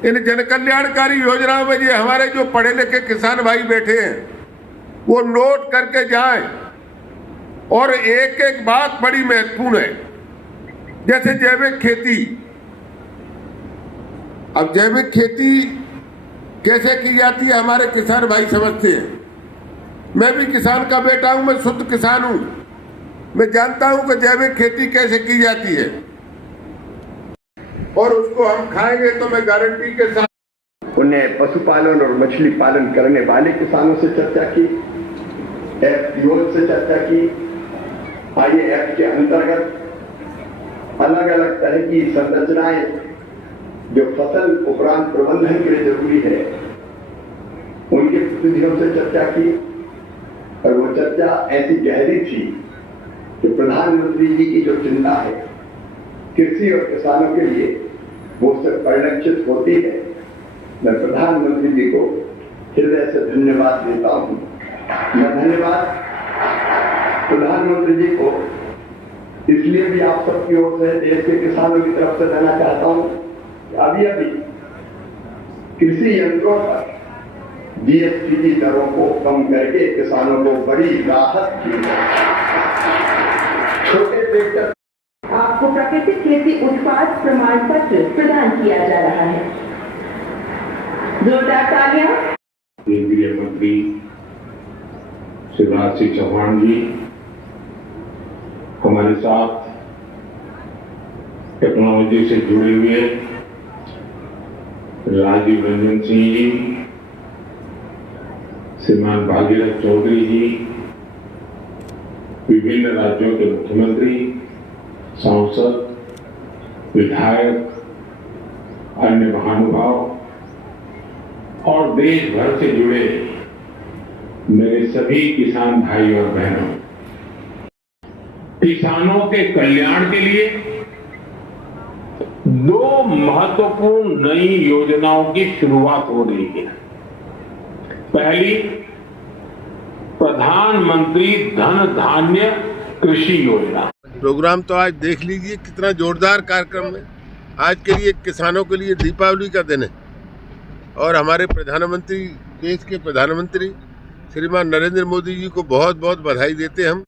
इन जन कल्याणकारी योजनाओं में ये हमारे जो पढ़े लिखे किसान भाई बैठे हैं वो नोट करके जाएं। और एक एक बात बड़ी महत्वपूर्ण है, जैसे जैविक खेती। अब जैविक खेती कैसे की जाती है हमारे किसान भाई समझते हैं। मैं भी किसान का बेटा हूं, मैं शुद्ध किसान हूं, मैं जानता हूं कि जैविक खेती कैसे की जाती है और उसको हम खाएंगे तो मैं गारंटी के साथ। उन्हें पशुपालन और मछली पालन करने वाले किसानों से चर्चा की, एफपीओ से चर्चा की। आईएएफ के अंतर्गत अलग अलग तरह की संरचनाएं जो फसल उपरांत प्रबंधन के लिए जरूरी है, उनके प्रतिनिधियों से चर्चा की। और वो चर्चा ऐसी गहरी थी कि प्रधानमंत्री जी की जो चिंता है कृषि और किसानों के लिए, वो उससे परिलक्षित होती है। मैं प्रधानमंत्री जी को हृदय से धन्यवाद देता हूं। मैं धन्यवाद प्रधानमंत्री जी को इसलिए भी आप सबकी ओर से, देश के किसानों की तरफ से देना चाहता हूं। अभी कृषि यंत्रों पर जीएसटी की दरों को कम करके किसानों को बड़ी राहत की है। छोटे ट्रैक्टर आपको प्राकृतिक खेती उत्पाद प्रमाण पत्र प्रदान किया जा रहा है। जोरदार तालियां। केंद्रीय मंत्री शिवराज सिंह चौहान जी हमारे साथ टेक्नोलॉजी से जुड़े हुए राजीव रंजन सिंह जी, श्रीमान भागीरथ चौधरी जी, विभिन्न राज्यों के मुख्यमंत्री, सांसद, विधायक, अन्य महानुभाव और देश भर से जुड़े मेरे सभी किसान भाई और बहनों, किसानों के कल्याण के लिए दो महत्वपूर्ण नई योजनाओं की शुरुआत हो रही है। पहली, प्रधानमंत्री धन धान्य कृषि योजना। प्रोग्राम तो आज देख लीजिए कितना जोरदार कार्यक्रम है। आज के लिए किसानों के लिए दीपावली का दिन है और हमारे प्रधानमंत्री, देश के प्रधानमंत्री श्रीमान नरेंद्र मोदी जी को बहुत बहुत बधाई देते हैं हम।